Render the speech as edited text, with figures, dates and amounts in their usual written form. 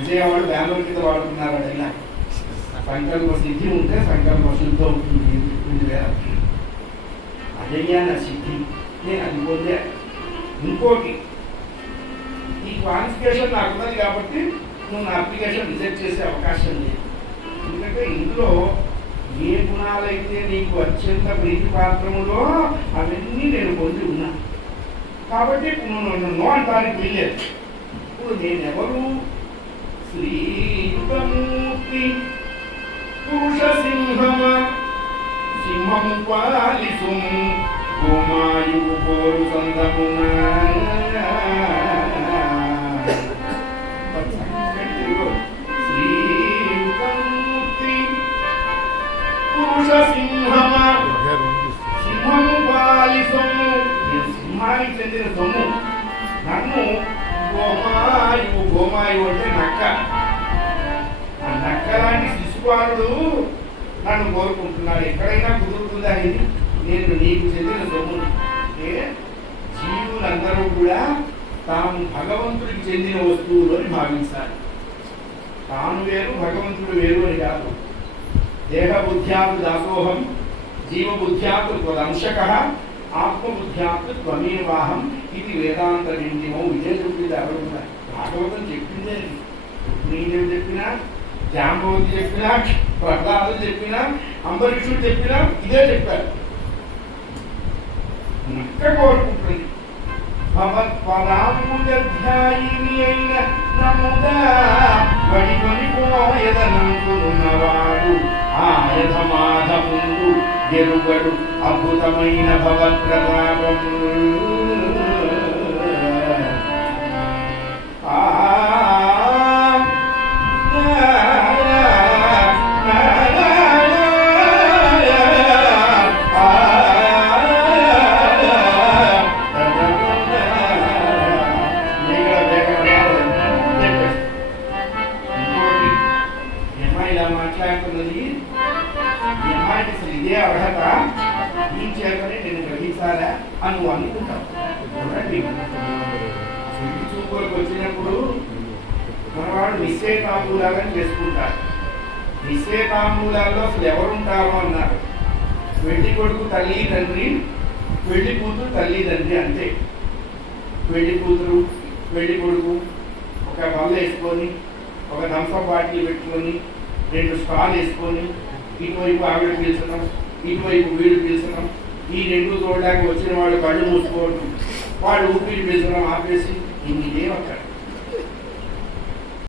విజయవాడ బెంగళూరు కింద వాడుతున్నారు. అదైనా సంకల్ప సిద్ధి ఉంటే సంకల్ప శుద్ధి అవుతుంది. అదయ్యా నా సిద్ధి, నేను అది పొందే. ఇంకోటి, ఈ క్వాలిఫికేషన్ నాకు ఉన్నది కాబట్టి నువ్వు నా అప్లికేషన్ రిజెక్ట్ చేసే అవకాశం లేదు. ఎందుకంటే ఇందులో ఏ గుణాలైతే నీకు అత్యంత ప్రీతిపాత్రములో అవన్నీ నేను పొంది ఉన్నా కాబట్టి నువ్వు నన్ను నో అంటానికి వెళ్ళలేదు. ఇప్పుడు నేనెవరు? శ్రీయుతమూర్తి పురుష సింహమ సింహము పాలిసుము గోమాయువు పోరు సందమున శ్రీయుతమూర్తి పురుష సింహమ సింహము పాలిసుము, నేను సింహానికి చెందిన సొమ్ము. నన్ను గోమాయువు, గోమాయువు అంటే నక్క, ఆ నక్క లాంటి శిశుపాలుడు నన్ను కోరుకుంటున్నాడు. ఎక్కడైనా కుదురుతుందా ఇది? నేను నీకు చెందిన సొమ్మును. అంటే జీవులందరూ కూడా తాము భగవంతుడికి చెందిన వస్తువులు అని భావించాలి. తాను వేరు, భగవంతుడు వేరు అని కాదు. దేహ బుద్ధ్యాత్ దాసోహం, జీవ బుద్ధ్యాత్ త్వదంశక, ఆత్మబుద్ధ్యాత్ త్వమేవాహం ఇది వేదాంత నిందిమో. ఇదే చెప్పింది ఎవరు కూడా. భాగవతం చెప్పిందే. రుక్మిణీదేవి చెప్పినా, జాంబవతి చెప్పినా, ప్రహ్లాదు చెప్పినా, అంబరీషుడు చెప్పినా ఇదే చెప్పారు. నక్క కోరుకుంటుంది భగవత్పదాంబుజధ్యాయిని అయిన నముదా వడికొనిపోయదనంటున్నవాడు ఆయధమాధముందు ఎరుగడు అద్భుతమైన భవత్ప్రతాపము. మాట్లాడుతున్నది ఈ అమ్మాయికి అసలు ఇదే అర్హత, ఈ చేతనే నేను గ్రహించాలా అని నువ్వు అనుకుంటావు. చూడండి, పెళ్లి చూపులకు వచ్చినప్పుడు మనవాడు నిశ్చయతాంబూలాలని చేసుకుంటారు. నిశ్చయతాంబూలాల్లో అసలు ఎవరుంటారో అన్నారు. పెళ్లి కొడుకు తల్లి తండ్రి, పెళ్లి కూతురు తల్లి తండ్రి అంతే. పెళ్లి కూతురు పెళ్లి కొడుకు ఒక బల్ల వేసుకొని, ఒక థమ్సప్ బాటిల్ పెట్టుకొని, 2 స్టాల్ వేసుకొని, ఇటువైపు ఆవిడ పీల్చడం, ఇటువైపు వీడు పీల్చడం, ఈ 2 చూడడానికి వచ్చిన వాడు కళ్ళు మూసుకోవడం, వాడు ఊపిరి పీల్చడం ఆపేసి ఇన్ని లేవు అక్కడ.